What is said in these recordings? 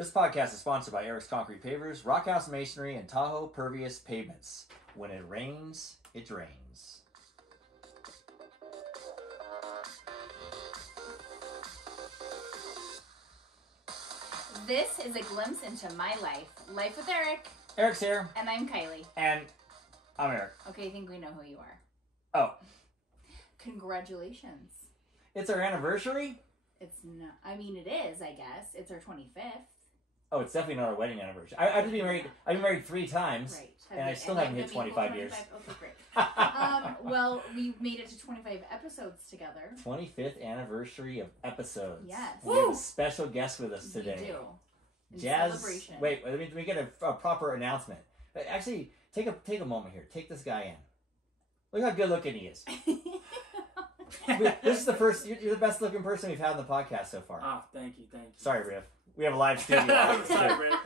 This podcast is sponsored by Eric's Concrete Pavers, Rockhouse Masonry, and Tahoe Pervious Pavements. When it rains, it drains. This is a glimpse into my life. Life with Eric. Eric's here. And I'm Kylie. And I'm Eric. Okay, I think we know who you are. Oh. Congratulations. It's our anniversary? It's not. I mean, it is, I guess. It's our 25th. Oh, it's definitely not our wedding anniversary. I've been married 3 times. Right. And I still haven't hit 25 years. Okay, great. Well, we made it to 25 episodes together. 25th anniversary of episodes. Yes. We have a special guest with us today. We do. In Jazz. celebration. Wait, let me get a proper announcement. Actually, take a moment here. Take this guy in. Look how good looking he is. This is the first. You're the best looking person we've had on the podcast so far. Oh, thank you. Sorry, Riff. We have a live studio audience. Sorry, Riff.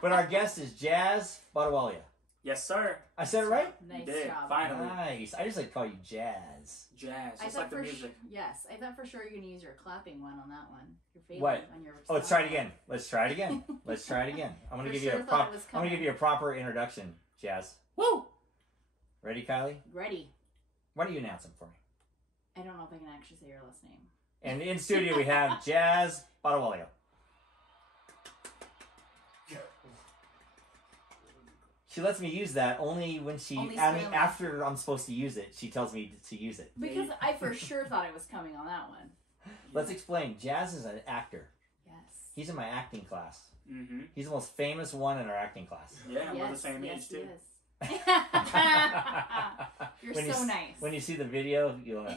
But our guest is Jazz Baduwalia. Yes, sir. I said it right? Nice You did, job. finally. Nice. I just like to call you Jazz. Jazz, just like the music. Yes, I thought for sure you're going to use your clapping one on that one. Your favorite What? on your Oh, let's try it again. Let's try it again. I'm gonna For give sure you a thought it was coming. a proper introduction, Jazz. Woo! Ready, Kylie? Ready. Why don't you announce him for me? I don't know if I can actually say your last name. And in studio we have Jazz Baduwalia. She lets me use that only when after I'm supposed to use it. She tells me to use it. Because I for sure thought it was coming on that one. Let's explain. Jazz is an actor. Yes. He's in my acting class. Mm-hmm. He's the most famous one in our acting class. Yeah, Yes, we're the same age, too. You're When so nice. When you see the video, you'll know.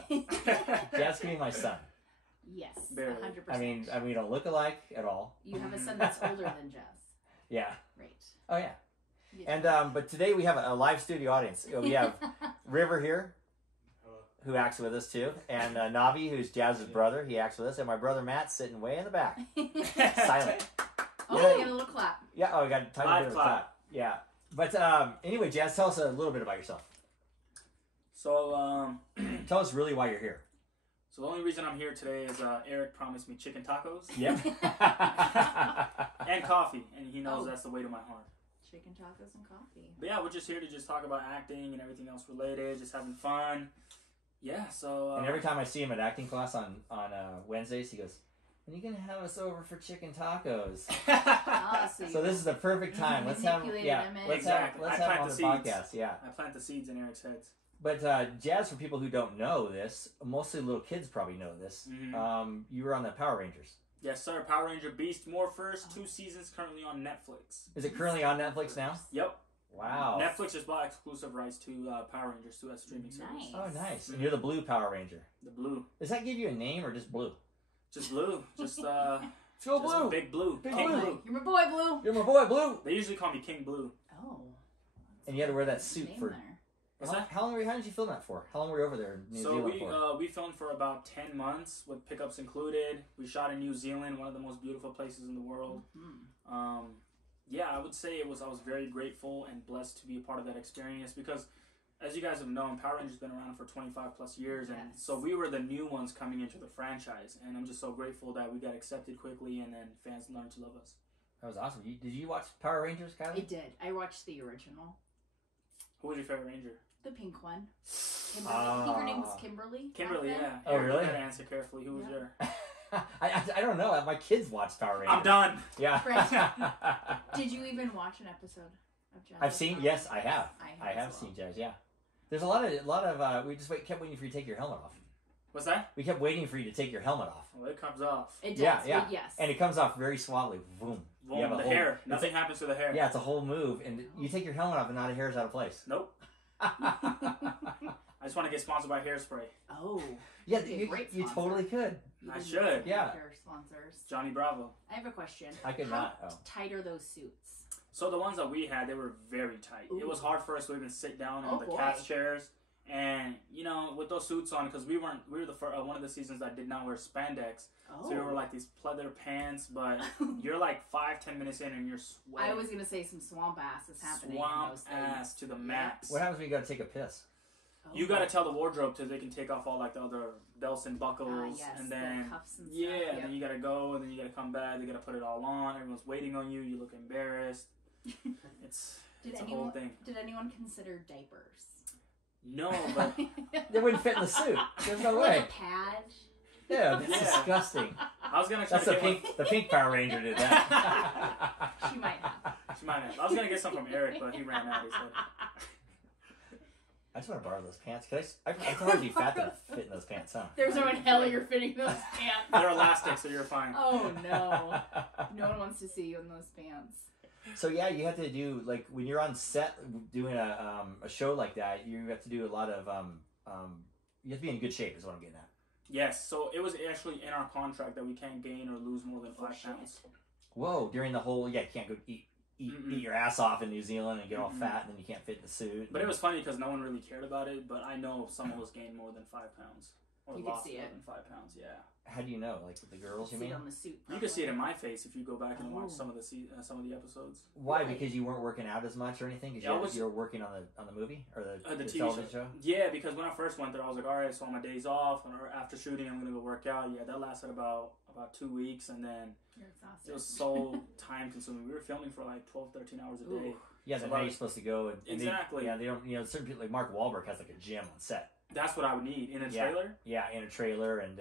Jazz can be my son. Yes, Barely. 100%. I mean, we don't look alike at all. You have a son that's older than Jazz. Yeah. Right. Oh yeah. You And do. but today we have a live studio audience. We have River here, who acts with us too, and Navi, who's Jazz's brother. He acts with us, and my brother Matt sitting way in the back, silent. Oh, Yeah. we got a little clap. Yeah. Oh, we got a tiny Live bit of a clap. clap. Yeah. But anyway, Jazz, tell us a little bit about yourself. So, Tell us really why you're here. so the only reason I'm here today is Eric promised me chicken tacos Yep. and coffee, and he knows Oh. that's the way to my heart. Chicken tacos and coffee. But yeah, we're just here to just talk about acting and everything else related, just having fun. Yeah, so... And every time I see him at acting class on Wednesdays, he goes, "When are you gonna have us over for chicken tacos?" Oh, So this is the perfect time. Let's have Manipulated him in. let's Exactly. have I him on plant the the seeds. podcast. Yeah. I plant the seeds in Eric's heads. But Jazz, for people who don't know this, mostly little kids probably know this. Mhm. You were on the Power Rangers. Yes, sir. Power Ranger Beast Morphers, 2 seasons currently on Netflix. Is it currently on Netflix now? Yep. Wow. Netflix just bought exclusive rights to Power Rangers to a streaming service. Nice. Oh, nice. And you're the Blue Power Ranger. The blue. Does that give you a name or just blue? Just blue. Just Go just Blue. Big Blue. Big King Blue. Blue. You're my boy, Blue. You're my boy, Blue. They usually call me King Blue. Oh. And you had to wear that suit Name for. there. What's that? How did you film that for? How long were you over there in New So Zealand for? we filmed for about 10 months with pickups included. We shot in New Zealand, one of the most beautiful places in the world. Mhm. Yeah, I would say I was very grateful and blessed to be a part of that experience because, as you guys have known, Power Rangers been around for 25 plus years, and Yes. so we were the new ones coming into the franchise, and I'm just so grateful that we got accepted quickly, and then fans learned to love us. That was awesome. Did you watch Power Rangers, Kylie? I did. I watched the original. Who was your favorite Ranger? The pink one. Kimberly. I think her name was Kimberly. back Kimberly, then. yeah. Oh, Yeah, really? You gotta answer carefully. Who was Yeah. there? I don't know. My kids watch Power Rangers. I'm done. Yeah. Did you even watch an episode of Jazz? I've seen. Yes, I have. I have as well. seen Jazz. Yeah. There's a lot of. We just kept waiting for you to take your helmet off. What's that? We kept waiting for you to take your helmet off. Well, it comes off. It does. Yeah, yeah. But yes. And it comes off very suavely. Boom. Boom, You have a the whole- hair. it's Nothing happens to the hair. Yeah, it's a whole move, and you take your helmet off, and not a hair is out of place. Nope. I just want to get sponsored by Hairspray. Oh. Yeah, That'd be a great you sponsor. totally could. You I did should. some Yeah. hair sponsors. Johnny Bravo. I have a question. I could How not. Oh. tight are those suits? So the ones that we had, they were very tight. Ooh. It was hard for us to even sit down on Oh, the boy. cast chairs. And, you know, with those suits on, because we were the one of the seasons that did not wear spandex. Oh. So we were like these pleather pants, but you're like 5-10 minutes in and you're sweating. I was going to say some swamp ass is happening in Swamp those things. ass to the max. What happens when you got to take a piss? You got to tell the wardrobe they can take off all like the other belts and buckles, yes, and then the cuffs and stuff. and then you got to go, and then you got to come back. They got to put it all on. Everyone's waiting on you. You look embarrassed. It's a whole thing. Did anyone consider diapers? No, but They wouldn't fit in the suit. There's no way. A pad. Yeah, that's disgusting. I was gonna try That's to get the pink Power Ranger did that. She might have. She might have. I was gonna get some from Eric, but he ran out. He said. I just want to borrow those pants. It's hard to be fat to fit in those pants, huh? There's no in hell you're fitting those pants. They're elastic, so you're fine. Oh no. No one wants to see you in those pants. So yeah, you have to do, like, when you're on set doing a show like that, you have to do a lot of you have to be in good shape, is what I'm getting at. Yes, so it was actually in our contract that we can't gain or lose more than 5 pounds. Whoa! During the whole, you can't go eat your ass off in New Zealand and get all fat, and then you can't fit in the suit. But it was funny because no one really cared about it. But I know someone was gained more than 5 pounds, or You lost could see more it. than 5 pounds. Yeah, How do you know? Like with the girls, you See mean? it on the suit. you can see it in my face if you go back and watch Oh. some of the episodes. Why? Really? Because you weren't working out as much or anything? Yeah, I Because was- you were working on the movie or the TV television show? Yeah, because when I first went there, I was like, all right, so on my days off or after shooting, I'm gonna go work out. Yeah, that lasted about 2 weeks, and then You're exhausted. it was so time consuming. We were filming for like 12, 13 hours a day. Ooh. Yeah, So then how are you like- supposed to go? And Exactly. They don't. Certain people like Mark Wahlberg has like a gym on set. That's what I would need in a Yeah. trailer. Yeah, in a trailer, and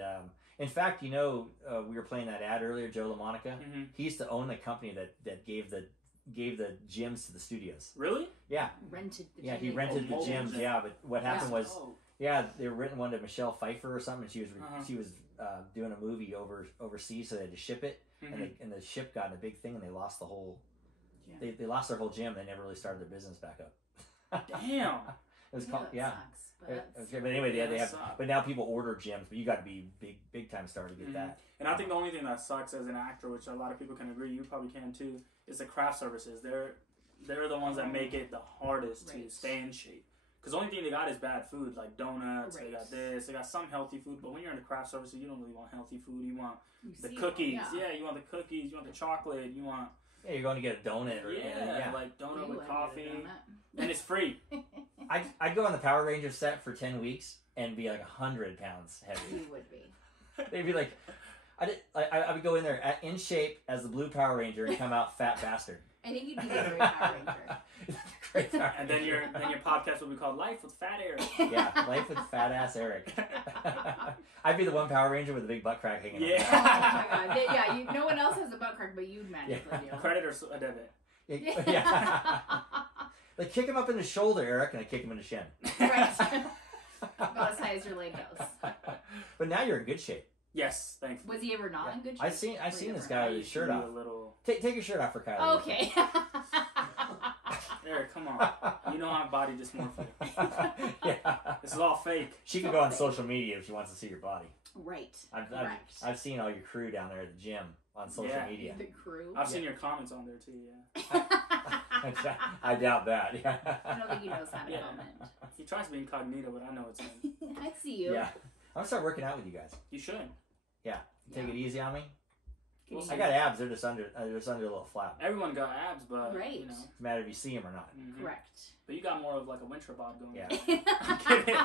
in fact, we were playing that ad earlier, Joe LaMonica. Mm-hmm. He used to own the company that gave the gyms to the studios. Really? Yeah, Rented the yeah, he gym. rented the mobile gyms. gym. Yeah, but what happened was, Oh. yeah, they were renting one to Michelle Pfeiffer or something. And she was Uh-huh. doing a movie overseas, so they had to ship it, Mhm. and the ship got in a big thing, and they lost the whole. Yeah. They lost their whole gym. They never really started their business back up. Damn. It was Yeah, called that sucks, but It that's- was good. But anyway, Yeah, they that have. sucks. But now people order gyms, but you got to be big time star to get Mhm. that. And I think the only thing that sucks as an actor, which a lot of people can agree, you probably can too, is the craft services. They're the ones that make it the hardest to Right. stay in shape. Because the only thing they got is bad food, like donuts. They Right. got this. They got some healthy food, but when you're in the craft services, you don't really want healthy food. You want you the see it, cookies. yeah. You want the cookies. You want the chocolate. You want Yeah, you're going to get a donut or like donut You with wouldn't coffee, get a donut. and it's free. I'd go on the Power Rangers set for 10 weeks and be like 100 pounds heavy. You would be. They'd be like, I would go in there in shape as the blue Power Ranger and come out fat bastard. I think you'd be the great Power Ranger. Great Power And then your podcast will be called Life with Fat Eric. Yeah, life with fat ass Eric. I'd be the one Power Ranger with a big butt crack hanging Yeah. Oh my god. Yeah, no one else has a butt crack, but you'd magically do. Credit or a debit? out. Yeah. Like, kick him up in the shoulder, Eric, and I kick him in the shin. Right. About as high as your leg goes. But now you're in good shape. Yes, thankfully. Was he ever not in good shape? I've seen this guy with his shirt A off. little... Take your shirt off for Kylie. Okay. Eric, come on. You know I'm body dysmorphia. Yeah. This is all fake. She can go on social media if she wants to see your body. Right. I've seen all your crew down there at the gym on social Yeah. media. The crew. I've seen your comments on there too, yeah. I doubt that. Yeah. I don't think he knows how to Yeah. comment. He tries to be incognito, but I know it's him. I see you. Yeah. I'm gonna start working out with you guys. You should. Yeah. Take it easy on me. Can you- I got abs. They're just under a little flap. Everyone got abs, but Right. you know. It's a matter if you see them or not. Mhm. Correct. But you got more of like a winter bod going. Yeah. I'm kidding.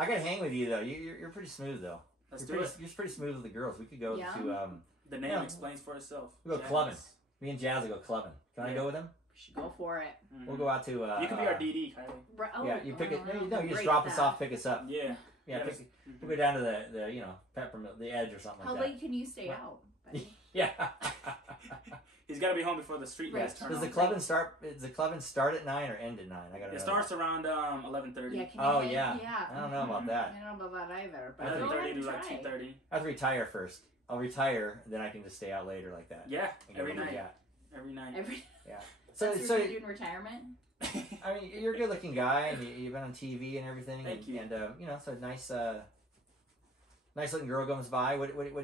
I gotta hang with you though. You're pretty smooth though. Let's You're do it. pretty smooth with the girls. We could go Yeah. to The name Yeah. explains for itself. We go Jazz. clubbing. Me and Jazz will go clubbing. Can I Yeah. go with them? Go for it. Mhm. We'll go out to. You can be our DD, Kylie. Right. Oh, Yeah, you pick it. No, you just Great drop at us that. off, pick us up. Yeah. Yeah, Yes. we'll go down to the Peppermint, the Edge or something How like that. late can you stay out? buddy? Yeah. He's got to be home before the street Right. lights turn Does on. the clubbing start? Does the clubbing start at 9 or end at 9? I gotta. It know starts around 11:30. Yeah, can Oh, you yeah. Yeah. I don't know about that. I don't know about that either. But go 11:30 ahead to and like try. 2:30. I have to retire first. I'll retire, then I can just stay out later like that. Yeah, And go every to the night. yacht. Every night. Every So, that's so what you do in retirement. I mean, you're a good-looking guy, and you've been on TV and everything. Thank you. And so nice looking girl comes by. What do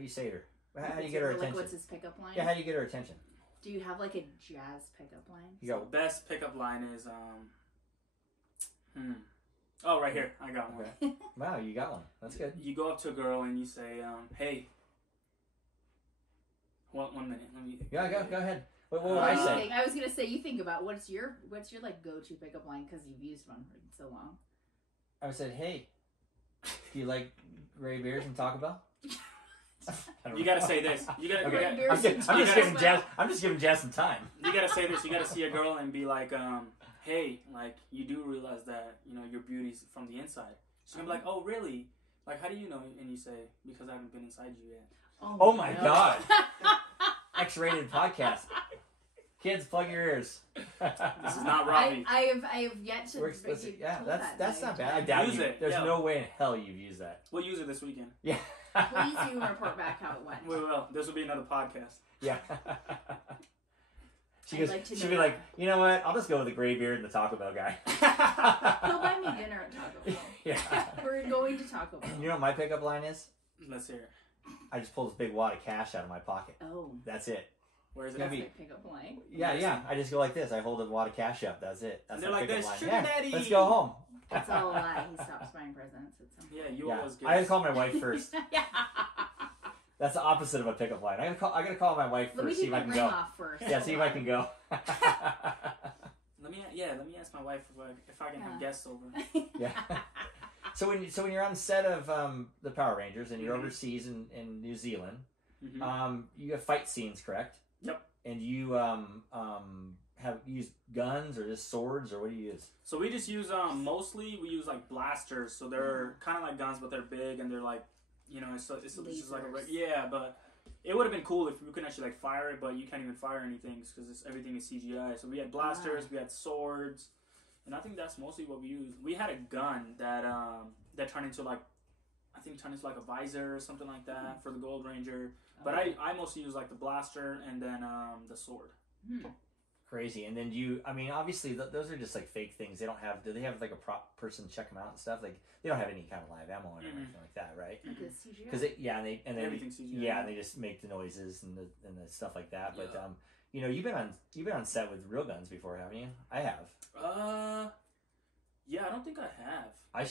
you say to her? How do you get her Like, attention? what's his pickup line? Yeah, how do you get her attention? Do you have like a jazz pickup line? You The go. best pickup line is Oh, right here. I got one. Okay. Wow, you got one. That's good. You go up to a girl and you say, "Hey." 1 minute. Let me. Yeah, go ahead. What would I say? I was gonna say, you think about what's your like go-to pickup line because you've used one for so long. I would say, hey, do you like gray beers and Taco Bell? You gotta say this. You gotta. Okay. I'm just giving Jazz some time. You gotta say this. You gotta see a girl and be like, hey, like you do realize that your beauty's from the inside. She's gonna be like, oh really? Like how do you know? And you say, because I haven't been inside you yet. Oh my God. X-rated podcast. Kids, plug your ears. This is not Robbie. I have yet to. We're explicit. Yeah, that's not bad. I doubt use you. it. There's no way in hell you've used that. We'll use it this weekend. Yeah. Please do report back how it went. We will. This will be another podcast. Yeah. She'll be that. like, you know what? I'll just go with the gray beard and the Taco Bell guy. He'll buy me dinner at Taco Bell. Yeah. We're going to Taco Bell. You know what my pickup line is? Let's hear it. I just pull this big wad of cash out of my pocket. Oh. That's it. Where is it? That's my pickup line. Yeah. I just go like this. I hold a wad of cash up. That's it. That's they're my like, pickup "There's line. sugar Yeah, daddy." let's go home. It's all a lie. He stops buying presents at some point. Yeah, you always get. I gotta call my wife first. Yeah. That's the opposite of a pickup line. I gotta call my wife Let me first. See take if I my can ring go. off first. Yeah, see if I can go. Let me ask my wife if I can have guests over. Yeah. So when you're on set of the Power Rangers and you're overseas in New Zealand, you have fight scenes, correct? Yep. And you have used guns or just swords, or what do you use? So we just use mostly we use like blasters. So they're kind of like guns, but they're big and they're like it's just like but it would have been cool if we could actually like fire it, but you can't even fire anything because everything is CGI. So we had blasters, we had swords, and I think that's mostly what we used. We had a gun that turned into like a visor or something like that for the Gold Ranger. But I mostly use like the blaster and then the sword. Crazy. And then obviously those are just like fake things. They don't have. Do they have like a prop person check them out and stuff? Like they don't have any kind of live ammo or anything like that, right? Because CGI. Because Everything's CGI. Yeah, and they just make the noises and the stuff like that. But you've been on set with real guns before, haven't you? I have. Yeah, I don't think I have. I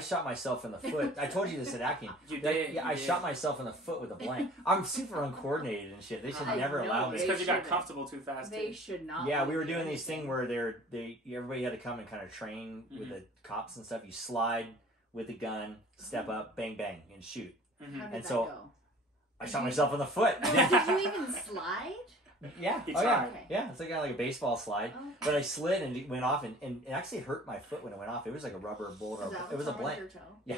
shot myself in the foot. I told you this at acting. You did. Yeah, I shot myself in the foot with a blank. I'm super uncoordinated and shit. They should never allow me. It's because you got comfortable too fast. They should not. Yeah, we were doing these things where everybody had to come and kind of train with the cops and stuff. You slide with the gun, step up, bang bang, and shoot. How did and that so go? I shot myself in the foot. Did you even slide? Yeah. Okay. Yeah. It's like kind of like a baseball slide. Okay. But I slid and it went off, and it actually hurt my foot when it went off. It was like a rubber bullet. It was a blank. Yeah.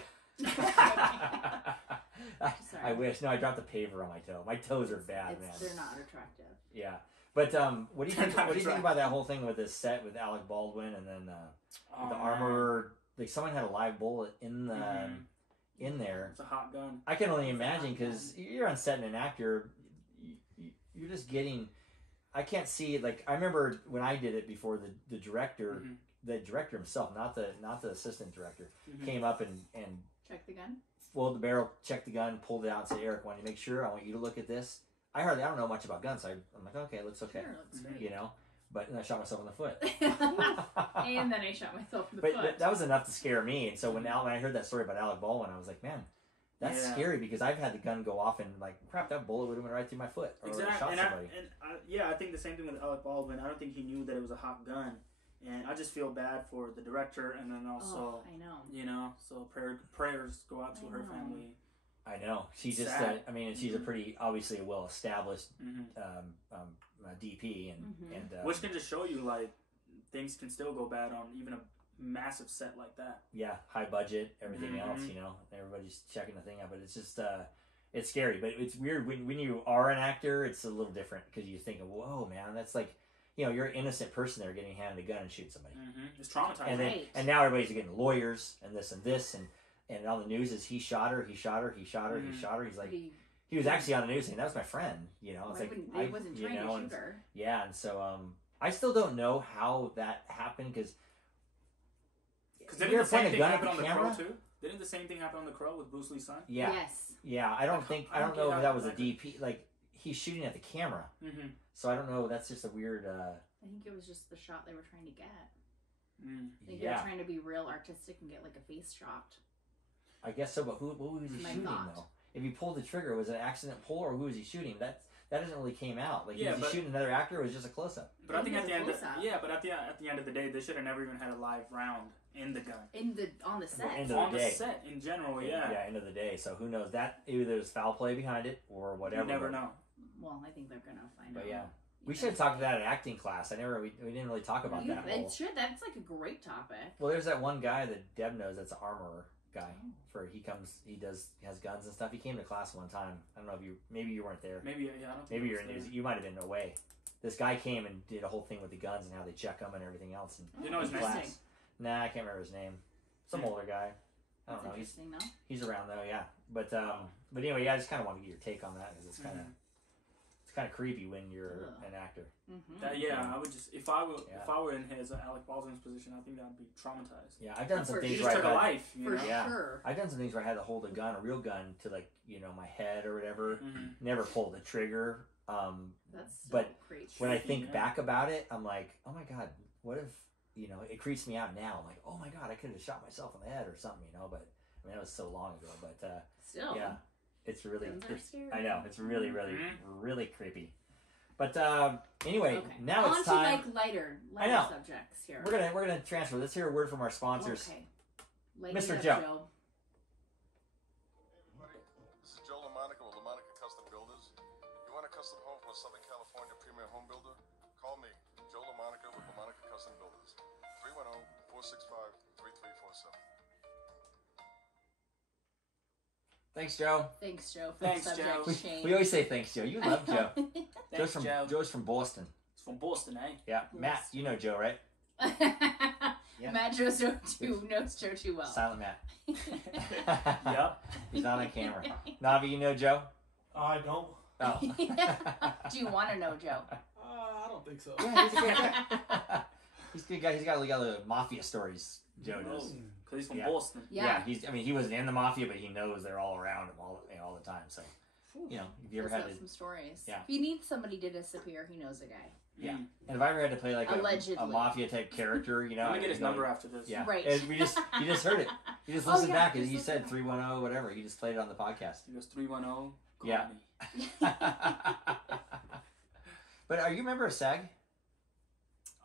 I wish. No, I dropped the paver on my toe. My toes are bad, man. They're not attractive. Yeah. But what do you think? What do you think about that whole thing with this set with Alec Baldwin and then the armor? Like someone had a live bullet in the in there. It's a hot gun. I can only imagine because you're on set and an actor. You're just getting. I can't see like I remember when I did it before the director, the director himself, not the assistant director, came up and check the gun. Pulled the barrel, checked the gun, pulled it out, and said, "Eric, want to make sure? I want you to look at this." I don't know much about guns, so I'm like, okay, it looks okay, Sure, it looks great. But then I shot myself in the foot. And then I shot myself in the foot. But that was enough to scare me. And so when I heard that story about Alec Baldwin, I was like, man. That's scary because I've had the gun go off and like crap, that bullet would have went right through my foot or shot somebody. I think the same thing with Alec Baldwin. I don't think he knew that it was a hot gun, and I just feel bad for the director and then also I know. So prayers go out to her family. I know she's just she's a pretty obviously a well established DP and which can just show you like things can still go bad on even a massive set like that. Yeah, high budget, everything else, everybody's checking the thing out, but it's just it's scary. But it's weird when you are an actor, it's a little different because you think, whoa, man, that's like you're an innocent person there getting handed a gun and shoot somebody. It's traumatizing. And now everybody's getting lawyers and this and on the news is he shot her. He's like he was actually on the news saying that was my friend. It's like I wasn't trying to shoot her. Yeah, and so I still don't know how that happened because didn't the same thing happen on The Crow too? Didn't the same thing happen on The Crow with Bruce Lee's son? Yeah. Yes. Yeah, I don't know if that was a DP. Like he's shooting at the camera, so I don't know. That's just a weird. I think it was just the shot they were trying to get. I think they were trying to be real artistic and get like a face shot. I guess so, but who was he shooting though? If he pulled the trigger, was it an accident pull or who was he shooting? that doesn't really came out. Like, Yeah, he was shooting another actor, it was just a close-up. But I think at the end of the day, they should have never even had a live round in the gun. On the set. The set in general, yeah. Yeah, end of the day. So who knows? That either there's foul play behind it or whatever. You never know. Well, I think they're gonna find out. But yeah. We should have talked about an acting class. We didn't really talk about that. It should. That's like a great topic. Well, there's that one guy that Deb knows that's an armorer guy. He has guns and stuff. He came to class one time. I don't know if maybe you weren't there. Maybe, yeah, I don't think maybe you're in there. You might have been away. This guy came and did a whole thing with the guns and how they check them and everything else. And you know his name? Nah, I can't remember his name. Some older guy. I don't know. He's around though, yeah. But anyway, yeah, I just kind of want to get your take on that because it's kind of creepy when you're an actor. I would just if I were in his Alec Baldwin's position, I think I'd be traumatized. Yeah, I've done some things where I had life, sure. I've done some things where I had to hold a real gun to like my head or whatever. Never pulled the trigger. But when I think back about it, I'm like, oh my god, what if it creeps me out now. I'm like, oh my god, I could have shot myself in the head or something, But I mean, that was so long ago. But still, yeah. It's really, I know, it's really, really, really creepy. But anyway, now it's time. On to lighter subjects here. We're gonna transfer. Let's hear a word from our sponsors. Okay, Mr. Joe. Hey, this is Joe LaMonica with LaMonica Custom Builders. You want a custom home from a Southern California premier home builder? Call me, Joe LaMonica with LaMonica Custom Builders. 310-465-3347. Thanks, Joe. Thanks, Joe. We always say thanks, Joe. You love Joe. Joe's from Boston. It's from Boston, eh? Yeah. Yes. Matt, you know Joe, right? Yeah. Matt knows Joe too well. Silent Matt. Yep. He's not on camera. Navi, you know Joe? I don't. Oh. Do you want to know Joe? I don't think so. Yeah, he's a good guy. He's a good guy. He's got the mafia stories. Joe does. Because he's from Boston. Yeah. He wasn't in the mafia, but he knows they're all around him all the time. So, if you ever had some stories. Yeah. If you need somebody to disappear, he knows a guy. Yeah. And if I ever had to play like a mafia type character, I'm gonna get his number after this. Yeah. Right. You just heard it. You just listened back and he said 310 whatever. You just played it on the podcast. He goes 310. Yeah. But are you a member of SAG?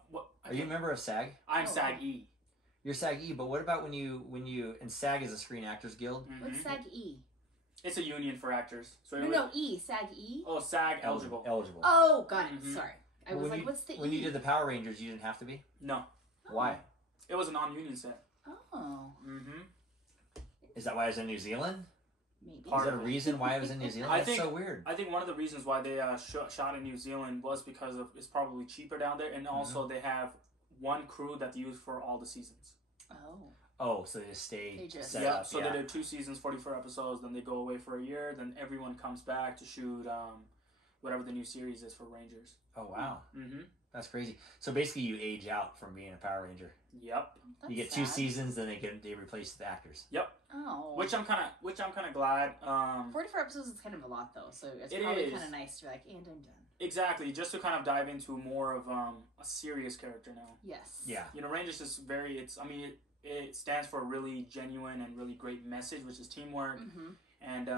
What? Are you a member of SAG? I'm SAG-E. You're SAG-E, but what about when you and SAG is a Screen Actors Guild? What's SAG-E? It's a union for actors. So SAG-E. Oh, SAG eligible. Oh, got it. Sorry. I was like, what's the E? When you did the Power Rangers, you didn't have to be? No. Why? It was a non-union set. Oh. Is that why it was in New Zealand? Maybe. Is there a reason why it was in New Zealand? That's so weird. I think one of the reasons why they shot in New Zealand was because it's probably cheaper down there, and also they have one crew that they use for all the seasons. Oh, so they just stayed set up. So they did 2 seasons, 44 episodes, then they go away for a year, then everyone comes back to shoot whatever the new series is for Rangers. Oh, wow. That's crazy. So basically you age out from being a Power Ranger. Yep. You get 2 seasons, then they replace the actors. Yep. Oh. Which I'm kind of glad. 44 episodes is kind of a lot though, so it's probably kind of nice to be like, and I'm done. Exactly, just to kind of dive into more of a serious character now. Yes. Yeah. Rangers is it stands for a really genuine and really great message, which is teamwork, and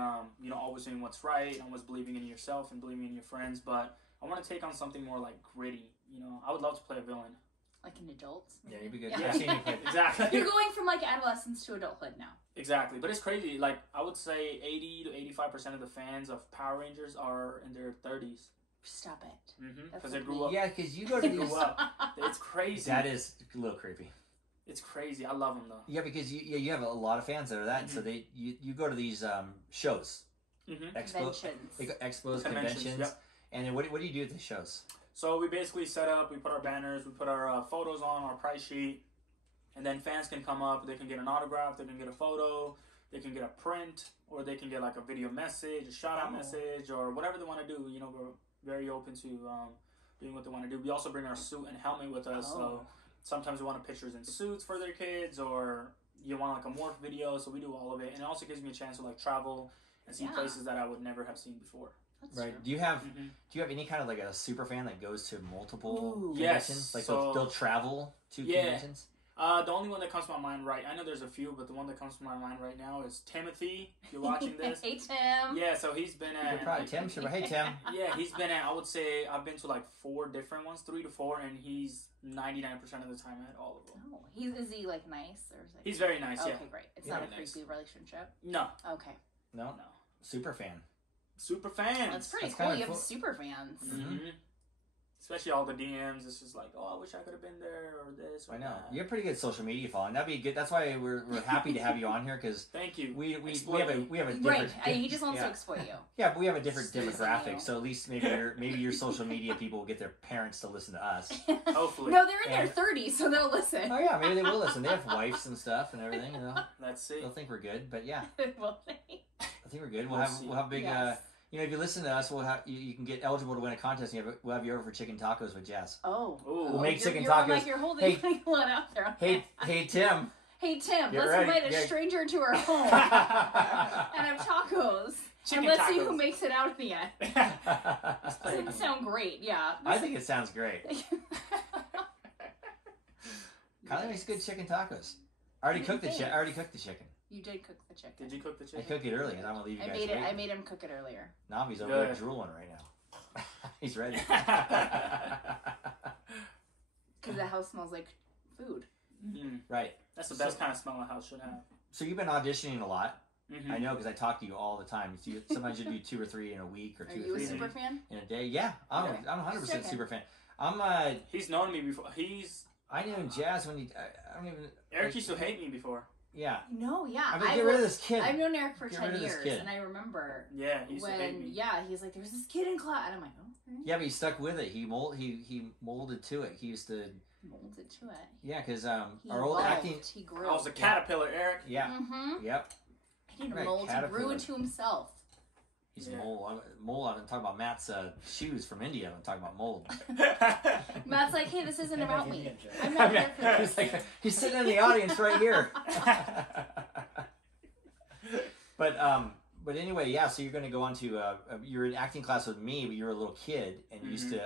always doing what's right, always believing in yourself and believing in your friends. But I want to take on something more like gritty. I would love to play a villain. Like an adult? Yeah, you'd be good. Yeah. I've seen you play. Exactly. You're going from like adolescence to adulthood now. Exactly, but it's crazy. Like I would say, 80 to 85% of the fans of Power Rangers are in their 30s. Stop it. Because they grew up. Yeah, because you go to these. It's crazy. That is a little creepy. It's crazy. I love them though. Yeah, because you have a lot of fans that are that, and so you go to these shows, expos, conventions, yep. And then what do you do at the shows? So we basically set up. We put our banners, we put our photos on our price sheet, and then fans can come up. They can get an autograph. They can get a photo. They can get a print, or they can get like a video message, a shout out message, or whatever they want to do. We're very open to doing what they want to do. We also bring our suit and helmet with us. So sometimes we want pictures in suits for their kids, or you want like a morph video. So we do all of it, and it also gives me a chance to like travel and see places that I would never have seen before. That's right. True. Do you have any kind of like a super fan that goes to multiple conventions? Like they'll travel to conventions? The only one that comes to my mind I know there's a few, but the one that comes to my mind right now is Timothy. If you're watching this. Hey, Tim. Yeah, so he's been at... You're probably Tim. Sure. Hey, Tim. Yeah, he's been at, I would say, I've been to like 4 different ones, 3 to 4, and he's 99% of the time at all of them. Oh, is he like nice? Or is it... He's very nice, yeah. Okay, great. It's Yeah, not a nice. creepy relationship? No. Okay. No. Super fan. Super fans. Well, that's pretty That's cool. kinda You have cool. super fans. Mm-hmm. Especially all the DMs. It's just like, oh, I wish I could have been there or this or I know. that. You have pretty good social media following. That'd be good. That's why we're happy to have you on here because Thank you. we have a different Right. He just wants to exploit you. Yeah, but we have a different Just listen to demographic, you. so at least maybe your social media people will get their parents to listen to us. Hopefully. No, they're in their And- 30s, so they'll listen. Oh yeah, maybe they will listen. They have wives and stuff and everything. Let's see. They'll think we're good. But yeah, Well, thanks. I think we're good. We'll see. We'll have big. Yes. If you listen to us, we'll have you can get eligible to win a contest. And we'll have you over for chicken tacos with Jazz. Oh. Ooh. We'll make chicken you're tacos. Like you're holding Hey. like one out there. Hey Tim. Hey, Tim, Get let's ready. invite a Yeah. stranger into our home and have tacos. Chicken and let's see tacos. who makes it out at the end. Doesn't sound great, yeah. I think it sounds great. Kylie makes good chicken tacos. I already cooked the chicken. You did cook the chicken. Did you cook the I chicken? cooked it early, and I'm gonna leave you guys waiting. I made him cook it earlier. Navi's over there Good. drooling right now. He's ready. Because the house smells like food. Mm. Right. That's the best kind of smell a house should have. So you've been auditioning a lot. Mm-hmm. I know because I talk to you all the time. Sometimes you do 2 or 3 in a week or Are 2 you or a 3 super fan? in a day. Yeah, I'm Okay. I'm 100% Just super fan. I'm He's known me before. I knew Jazz when I don't even. Eric used to hate me before. Yeah. No, yeah. I mean, get rid of this kid. I've known Eric for Get 10 rid of this years, kid. and I remember Yeah, he used to hate when, me. he's like, there's this kid in class, and I'm like, oh, okay. Yeah, but he stuck with it. He molded to it. He used to. Molded to it. Yeah, because He our old evolved. acting. He grew. I was a caterpillar, Eric. Yeah. Mm-hmm. Yep. He didn't Right, mold. He grew caterpillar. into himself. He's Yeah. mole. I'm talking about Matt's shoes from India. I'm talking about mold. Matt's like, hey, this isn't about me. I'm not here for this. He's sitting in the audience right here. But anyway, yeah. So you're going to go on to you're in acting class with me, but you were a little kid, and you used to.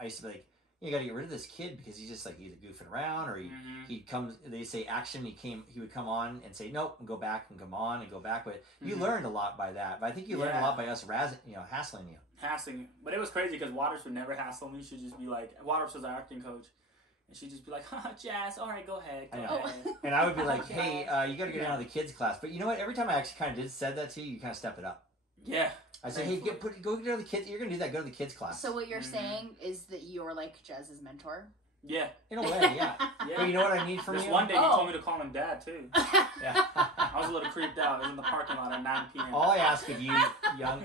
I used to be like, you got to get rid of this kid because he's just like either goofing around or he comes. They say action. He would come on and say nope and go back and come on and go back. But you learned a lot by that. But I think you learned a lot by us hassling you. Hassling. But it was crazy because Waters would never hassle me. She'd just be like, Waters was our acting coach. And she'd just be like, Jazz, all right, go ahead. Go ahead. And I would be like, hey, you got to go down to the kids' class. But you know what? Every time I actually kind of said that to you, you kind of step it up. Yeah. I said, hey, go to the kids. You're going to do that. Go to the kids' class. So what you're saying is that you're like Jazz's mentor? Yeah. In a way, yeah. But you know what I need from There's you? one day he told me to call him Dad, too. Yeah. I was a little creeped out. It was in the parking lot at 9 p.m. All I ask of you, young...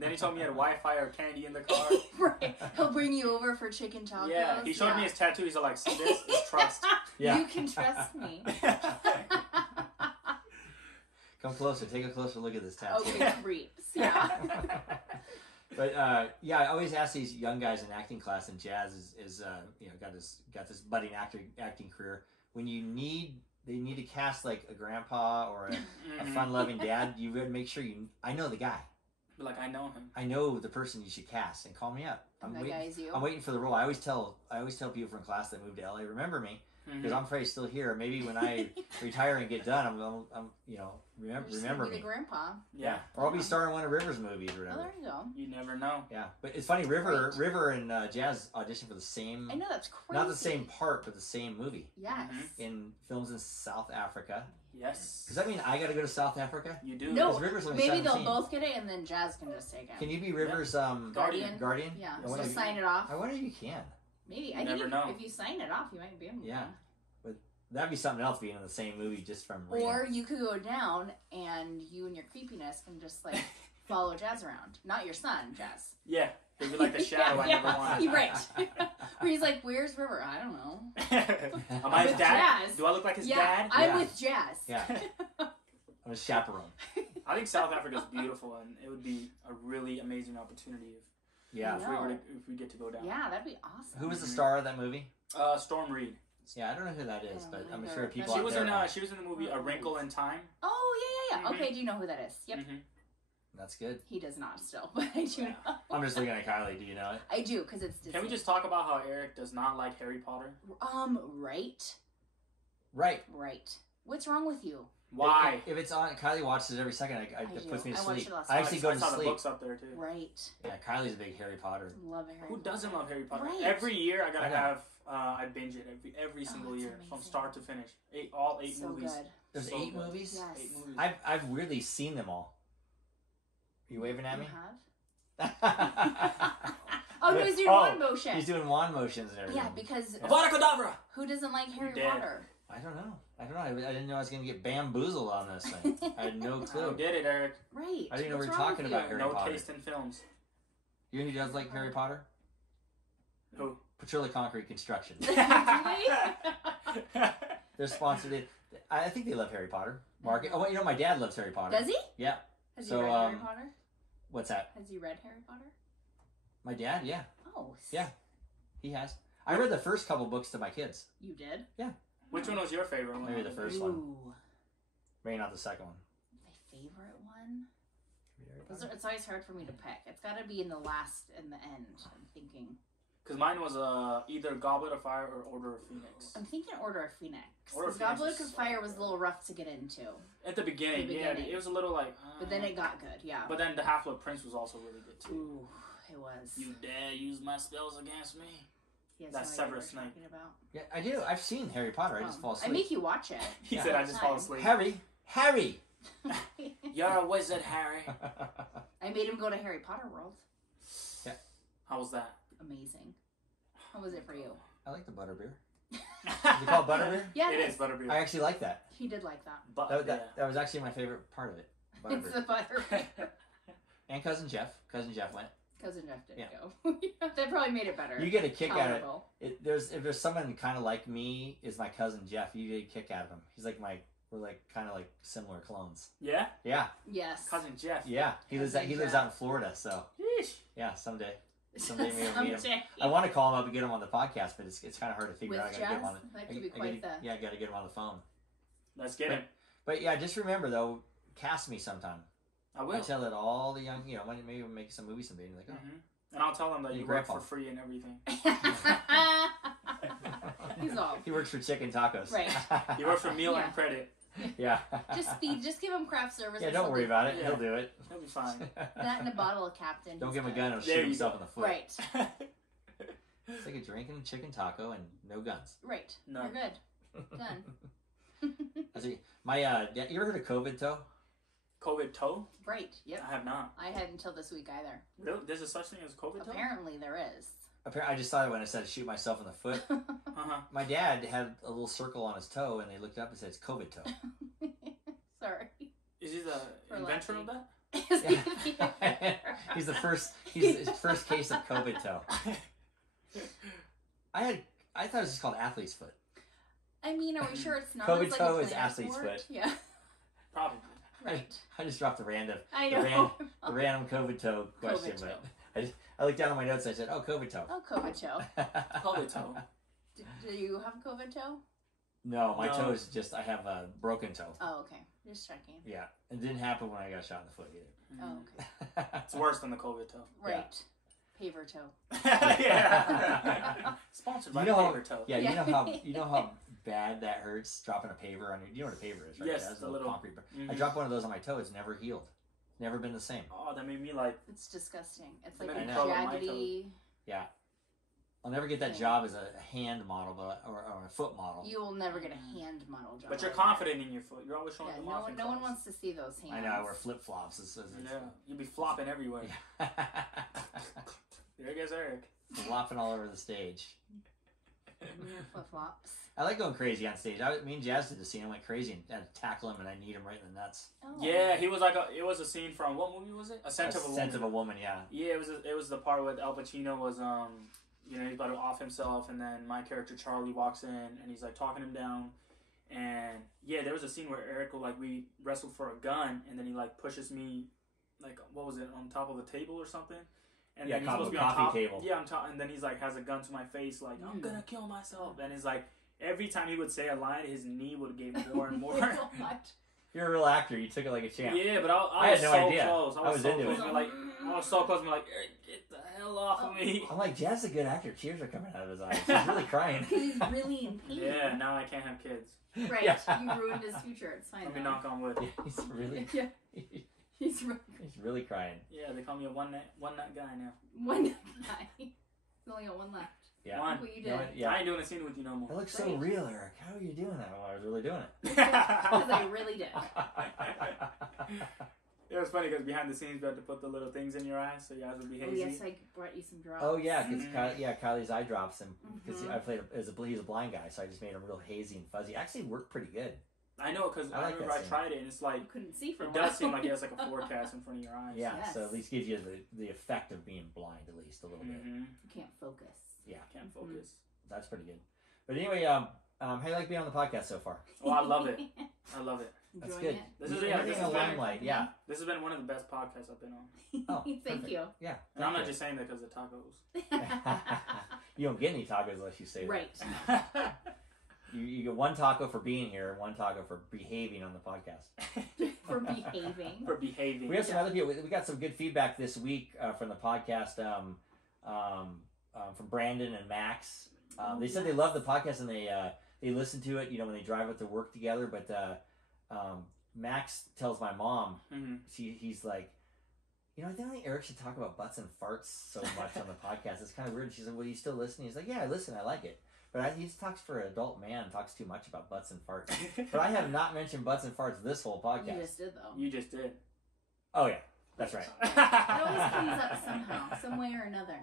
Then he told me he had Wi-Fi or candy in the car. Right. He'll bring you over for chicken tacos. Yeah. He showed me his tattoo. He's like, see this? It's trust. Yeah. You can trust me. Come closer. Take a closer look at this tattoo. Okay, creeps. Yeah. But yeah, I always ask these young guys in acting class, and Jazz is got this budding acting career. When they need to cast like a grandpa or a fun-loving dad, you would make sure I know the guy. Be like, I know him. I know the person you should cast, and call me up. I'm And that guy is you. waiting for the role. I always tell people from class that moved to LA, remember me. Because I'm afraid still here. Maybe when I retire and get done, I'm remember me. The grandpa. Yeah. Or I'll be starring one of River's movies or Oh, whatever. there you go. You never know. Yeah, but it's funny. River Right. and Jazz auditioned for the same. I know, that's crazy. Not the same part, but the same movie Yes. in films in South Africa. Yes. Does that mean I got to go to South Africa? You do. No, Because River's only maybe 17. they'll both get it, and then Jazz can just take it. Can you be River's Guardian? Guardian? Yeah, I so wonder, sign it off. I wonder if you can. Maybe. You I think never know. if you sign it off, you might be able to. Yeah. That'd be something else being in the same movie just from. Or you could go down, and you and your creepiness can just like follow Jazz around. Not your son, Jazz. Yeah. He'd be like the shadow I never wanted. You're right. Where he's like, "Where's River? I don't know." Am I his With dad? Jazz. Do I look like his Yeah, dad? I'm Yeah. with Jazz. Yeah. I'm a chaperone. I think South Africa's beautiful, and it would be a really amazing opportunity Yeah. if we get to go down. Yeah, that'd be awesome. Who was the star of that movie? Storm Reed. Yeah, I don't know who that is, I but don't I'm either. sure people She out was there. in she was in the movie A Wrinkle in Time. Oh yeah. Mhm. Okay, do you know who that is? Yep. Mm-hmm. That's good. He does not still, but I do know. I'm just looking at Kylie. Do you know it? I do because it's Disney. Can we just talk about how Eric does not like Harry Potter? right? Right. Right. What's wrong with you? Why? If it's on, Kylie watches it every second. It puts me to sleep. I actually go to I saw the sleep. books up there too. Right. Yeah, Kylie's a big Harry Potter. Love Harry Who Potter. doesn't love Harry Potter? Right. Every year I gotta have. I binge it every single year amazing. from start to finish. All eight so movies. Good. There's So 8 good. movies? Yes. 8 movies. I've weirdly seen them all. Are you waving at me? You have? Oh, no, he's doing wand motion. He's doing wand motions and everything. Yeah, because Avada Kedavra! who doesn't like Harry Dead. Potter? I don't know. I didn't know I was going to get bamboozled on this thing. I had no I clue. don't get it, Eric. Right. I didn't know we What's were wrong talking with about you? Harry No Potter. taste in films. You know who does like Harry Potter? Who? Petrola Concrete Construction. Really? They're sponsored it. I think they love Harry Potter. Market. Oh, you know, my dad loves Harry Potter. Does he? Yeah. Has So, he read Harry Potter? What's that? Has he read Harry Potter? My dad, yeah. Oh. Yeah. He has. I read the first couple books to my kids. You did? Which one was your favorite one? Maybe the first one. Ooh. Maybe not the second one. My favorite one? It's always hard for me to pick. It's got to be in the last and the end, I'm thinking. Because mine was either Goblet of Fire or Order of Phoenix. I'm thinking Order of Phoenix. Order of Because Phoenix Goblet was of so Fire was a good. little rough to get into. At the beginning, yeah. It was a little like... But then it got good, yeah. But then the Half-Blood Prince was also really good too. Ooh, it was. You dare use my spells against me? He has That's no idea Severus what we're Snape. talking about. Yeah, I do. I've seen Harry Potter. I just fall asleep. I make you watch it. He Yeah. said I just fall asleep. Harry! You're a wizard, Harry. I made him go to Harry Potter World. How was that? Amazing. How was it for you? I like the butterbeer. Is it called butterbeer? Yeah, It is butterbeer. I actually like that. He did like that. But, That was actually my favorite part of it. It's the Butterbeer. butter. And Cousin Jeff. Cousin Jeff went. Cousin Jeff did Yeah. go. That probably made it better. You get a kick out of Tolerable. it. If there's someone kind of like me, is my cousin Jeff. You get a kick out of him. He's like we're like kind of like similar clones. Yeah? Yeah, Yes. Cousin Jeff. yeah. He lives Cousin out in Florida, so Yeesh. yeah. Someday maybe we'll meet him. Someday. I want to call him up and get him on the podcast, but it's kind of hard to figure With out. I gotta get him on. That could be quite the... Yeah, I gotta get him on the phone. Let's get him. But yeah, just remember though, cast me sometime. I will. I tell it all the young, maybe we'll make some movies someday. And like, oh. Mm-hmm. And I'll tell them that Your you work grandpa. for free and everything. He's off. He works for chicken tacos. Right. You work for meal Yeah. and credit. Yeah. Just give him craft service. Yeah, or don't worry something. about it. Yeah. He'll do it. He'll be fine. That and a bottle of Captain. Don't he's give him a good. gun. He'll There shoot you himself go. in the foot. Right. It's like a drinking a chicken taco and no guns. Right. No. You're good. Done. You ever heard of COVID toe? COVID toe? Right. Yep. I have not. I hadn't until this week either. Really? There's a such thing as COVID toe? Apparently there is. I just thought it when I said shoot myself in the foot. Uh-huh. My dad had a little circle on his toe, and they looked up and said it's COVID toe. Sorry. Is he the For inventor laughing. of that? Yeah. He's the first. He's his first case of COVID toe. I thought it was just called athlete's foot. I mean, are we sure it's not? COVID It's like toe a is plant athlete's sport? foot. Yeah. Probably. Right. I just dropped the random I know. COVID toe question, COVID toe. but I looked down at my notes. And I said, "Oh, COVID toe." Oh, COVID toe. COVID toe. Do you have a COVID toe? No, my No. toe is just I have a broken toe. Oh, okay. Just checking. Yeah, it didn't happen when I got shot in the foot Oh, okay. either. It's worse than the COVID toe. Right. Paver toe. Yeah. Sponsored by You know how- Paper Toe. Yeah, Yeah. you know how bad that hurts dropping a paver on your. You know what a paver is, right? Yes, That's the a little little- concrete. Mhm. I dropped one of those on my toe. It's never healed. Never been the same. Oh, that made me like. It's disgusting. It's I like bet a it crawled on my jaggedy. Yeah, I'll never get that Yeah. job as a hand model, or a foot model. You will never get a hand model job. But you're like that. confident in your foot. You're always showing Yeah, them no off. one, in no one class. wants to see those hands. I know. I wear flip flops. Yeah, you'd be flopping everywhere. There goes Eric. Flopping all over the stage. Flip flops. I like going crazy on stage. Me and Jazz did the scene. I went crazy and tackle him, and I need him right in the nuts. Oh. Yeah, he was like it was a scene from what movie was it? A Scent of a Woman. Scent of a Woman. Yeah. Yeah, it was the part where Al Pacino was he's about to off himself, and then my character Charlie walks in and he's like talking him down, and yeah, there was a scene where Eric we wrestled for a gun, and then he like pushes me, like what was it, on top of the table or something, and Yeah, then he's supposed to be coffee on top, table. yeah, on top, and then he's like has a gun to my face, like I'm gonna kill myself, and it's like every time he would say a line, his knee would get more and more. What? You're a real actor. You took it like a champ. Yeah, but I I was had no so idea. close. I was so into close. it. Like I was so close. I'm like, Eric, get the hell off of me. I'm like, Jazz is a good actor. Tears are coming out of his eyes. He's really crying. Because he's really in pain. Yeah, now I can't have kids. Right. Yeah. You ruined his future. It's fine. Let me knock on wood. Yeah, he's really, Yeah. He's really he's really crying. Yeah, they call me a one nut guy now. one guy. He's only got one left. Yeah. One. Look what you You did. know what? Yeah. I ain't doing a scene with you no more. That looks so Right. real, Eric. How are you doing that? Well, I was really doing it. Because I really did. It was funny because behind the scenes we had to put the little things in your eyes so your eyes would be Oh, hazy. yes, I brought you some drops. Oh yeah, because Mhm. Kylie's eye drops him because Mhm. I played he's a blind guy, so I just made him real hazy and fuzzy. Actually, worked pretty good. I know because I I like remember that I scene. tried it and it's like You couldn't see for a it while. does seem like it has like a forecast in front of your eyes. Yeah, Yes. so at least gives you the effect of being blind at least a little bit. Mm-hmm. You can't focus. Yeah, Can't focus. that's pretty good. But anyway, how do you like being on the podcast so far? Oh, I love it. I love it. That's Enjoying good. it? This is Everything yeah. This in has the been limelight. Yeah. this has been one of the best podcasts I've been on. Oh, Thank perfect. you. Yeah. And I'm not thank just saying that because of tacos. you don't get any tacos unless you say Right. that. You get one taco for being here and one taco for behaving on the podcast. For behaving. For behaving. We have some other people. We got some good feedback this week from the podcast from Brandon and Max. They said they love the podcast and they listen to it, when they drive it to work together. But Max tells my mom, Mm-hmm. he's like, I don't think Eric should talk about butts and farts so much on the podcast. It's kind of weird. She said, well, you still listening? He's like, yeah, I listen. I like it. But he talks for an adult man, talks too much about butts and farts. But I have not mentioned butts and farts this whole podcast. You just did, though. You just did. Oh, yeah. That's right. It always comes up somehow, some way or another.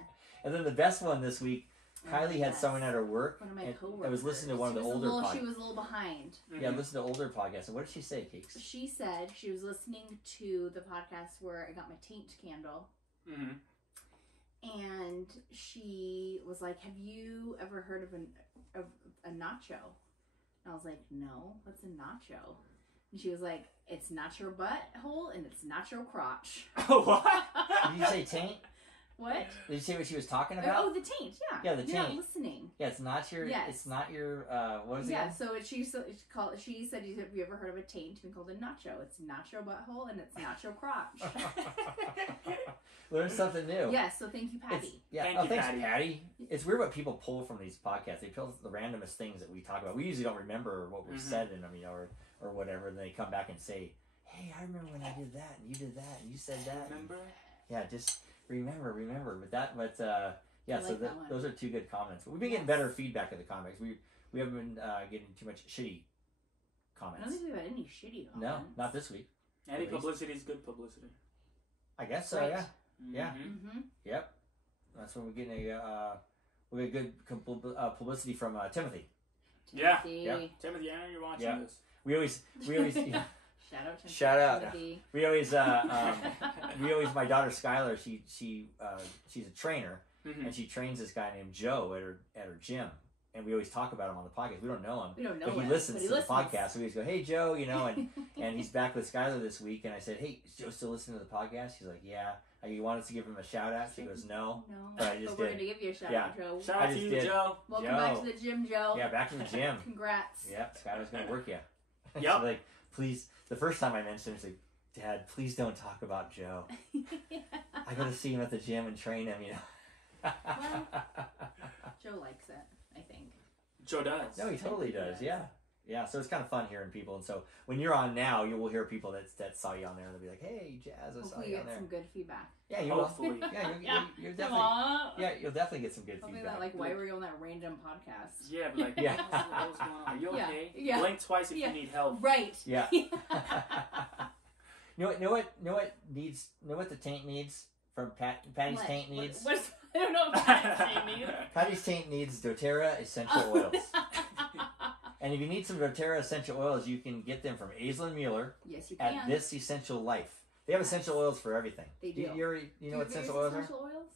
And then the best one this week, Kylie had Yes. someone at her work. One of my and coworkers. I was listening to one of the She was older She podcasts. was a little behind. Yeah, listen to older podcasts. And what did she say, Cakes? She said she was listening to the podcast where I got my taint candle. Mm-hmm. And she was like, have you ever heard of a nacho? And I was like, no, what's a nacho? And she was like, it's not your butthole and it's not your crotch. What? Did you say taint? What? Did you say what she was talking about? Oh, the taint, yeah. Yeah, the You're not taint. listening. Yeah, it's not your. Yes. It's not your. What was it? Yeah, again? so she said, have you ever heard of a taint? It's been called a nacho. It's not your butthole and it's not your crotch. Learn something new. Yes, so thank you, It's, Patty. yeah. Thank oh, you, thanks, Patty. Patty. It's weird what people pull from these podcasts. They pull the randomest things that we talk about. We usually don't remember what was said in them, or whatever. And they come back and say, "Hey, I remember when I did that, and you did that, and you said that." Remember? Yeah, just remember. But yeah. I So like that one. those are two good comments. But we've been getting better feedback of the comics. We haven't been getting too much shitty I don't comments. think we've had any shitty comments. No, not this week. Any At least. publicity is good publicity. I guess so. Right. Yeah. Yeah. Mhm. Mm-hmm. Yep. That's when we're getting we get good publicity from Timothy. Yeah. Timothy. Timothy, I know you're watching Yeah. this. We always yeah, Shout out to Shout out. Timothy. we always my daughter Skylar she's a trainer Mhm. and she trains this guy named Joe at her gym, and we always talk about him on the podcast. We don't know him. We don't know But he him, listens but he to the listens. podcast, so we just go, "Hey Joe," and he's back with Skylar this week. And I said, "Hey, is Joe still listening to the podcast?" She's like, "Yeah." You want us to give him a shout out? She goes, "No." No, But I just we're did. going to give you a shout Yeah. out, Joe. Shout I out to just you, did. Joe. Welcome Joe. back to the gym, Joe. Yeah, back to the gym. Congrats. Yep, Skylar's gonna work you. Yep. She's like, please. The first time I mentioned him, she's like, "Dad, please don't talk about Joe. I gotta see him at the gym and train him." Joe likes it, I think. Joe does. No, he totally does. Yeah, yeah. So it's kind of fun hearing people, and so when you're on now, you will hear people that saw you on there, and they'll be like, "Hey, Jazz, I saw Hopefully you you on get there." some good feedback. Yeah, you will. Hopefully. Yeah, you're definitely. Aw. Yeah, you'll definitely get some good Something feedback. that, like, why were you on that random podcast? Yeah, but like, Yeah. what was going on? Are you Yeah. okay? Yeah. Blink twice if Yeah. you need help. Right. Yeah. Know what the taint needs from Patty's What? taint needs? What's, I don't know what that means. Patty's taint needs doTERRA essential oils. And if you need some doTERRA essential oils, you can get them from Aislinn Mueller Yes, you at can. This Essential Life. They have essential oils for everything. They do. You know what essential oils are? essential oils?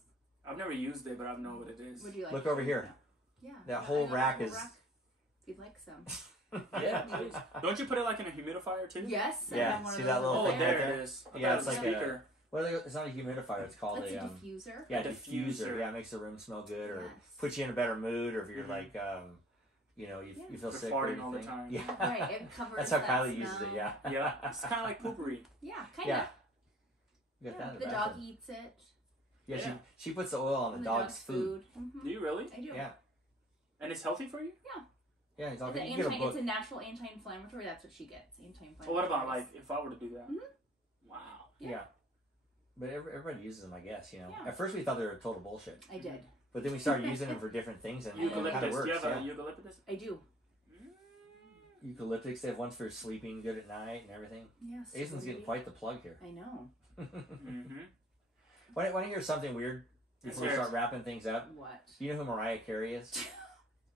I've never used it, but I know what it is. Would you like Look to over try here. Yeah. That I whole know rack whole is. rack. If you'd like some. Yeah, please. Don't you put it like in a humidifier too? Yes. I Yeah, have one see of that those little Oh, over thing there right there? it is. I Yeah, thought it's it was like a a- speaker. Well, it's not a humidifier. It's called That's a a diffuser. yeah, A diffuser. diffuser. Yeah, it makes the room smell good, or Yes. puts you in a better mood, or if you're Mhm. like, you feel You're sick or farting all the anything. time. Yeah, Right, it covers that's how that Kylie uses it. smell. Yeah, Yeah, it's kind of like poopery. Yeah, kind Yeah. of. We got that in the dog bathroom. eats it. Yeah, Yeah. she puts the oil on the dog's food. Mm-hmm. Do you really? I do. Yeah. And it's healthy for you? Yeah, it's all It's, good. You get a book. it's a natural anti-inflammatory. That's what she gets. Anti-inflammatory. Well, what about like if I were to do that? Mm-hmm. Wow. Yeah. But everybody uses them, I guess. Yeah. At first we thought they were total bullshit, I did. but then we started using them for different things, and it kind of Eucalyptus. works. Do you have Yeah. a eucalyptus? I do. Eucalyptics. They have ones for sleeping good at night and everything. Yes. Aizen's getting quite the plug here. I know. Mm-hmm. Want to hear something weird before we Yes, start wrapping things up? What? Do you know who Mariah Carey is?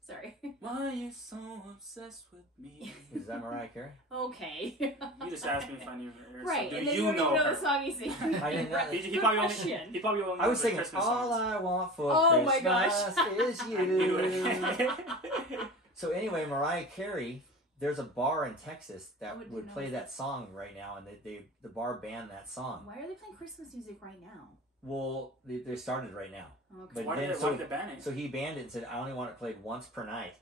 Sorry. Why are you so obsessed with me? Is that Mariah Carey? Okay. You just asked me if I knew her. Right, So and do then you you don't know even know her? the song you sing. I didn't know that. He Good probably question. only. He probably only. I was knows the thinking, Christmas all songs. I want for Oh my Christmas gosh. is I knew you. it. So anyway, Mariah Carey, there's a bar in Texas that I would would know play that. that song right now, and the bar banned that song. Why are they playing Christmas music right now? Well, they started right now. Okay. But Why then, did they ban it? So he banned it and said, I only want it played once per night.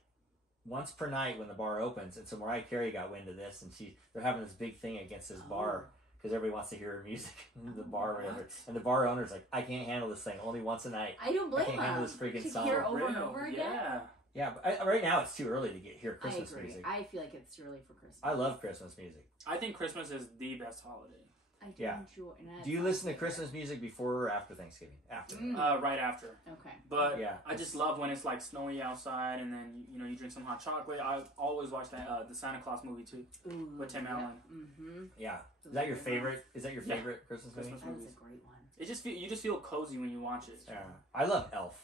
Once per night when the bar opens. And so Mariah Carey got wind of this, and they're having this big thing against this bar because everybody wants to hear her music in the bar or whatever. What? And the bar owner's like, I can't handle this thing only once a night. I don't blame can't handle them. this freaking To song. hear over and Real, over again. Yeah. Yeah, but right now it's too early to hear Christmas I agree. music. I feel like it's too early for Christmas. I love Christmas music. I think Christmas is the best holiday. I do Yeah. enjoy. And Do you listen to Christmas music before or after Thanksgiving? After. Right after. Okay. But Yeah. I just love when it's like snowy outside, and then you drink some hot chocolate. I always watch that the Santa Claus movie too. Ooh, With Tim Allen. Mm-hmm. Yeah. Is that your favorite? Is that your Yeah. favorite Christmas movie? Christmas That was movies. a great one. You just feel cozy when you watch it. Yeah. I love Elf.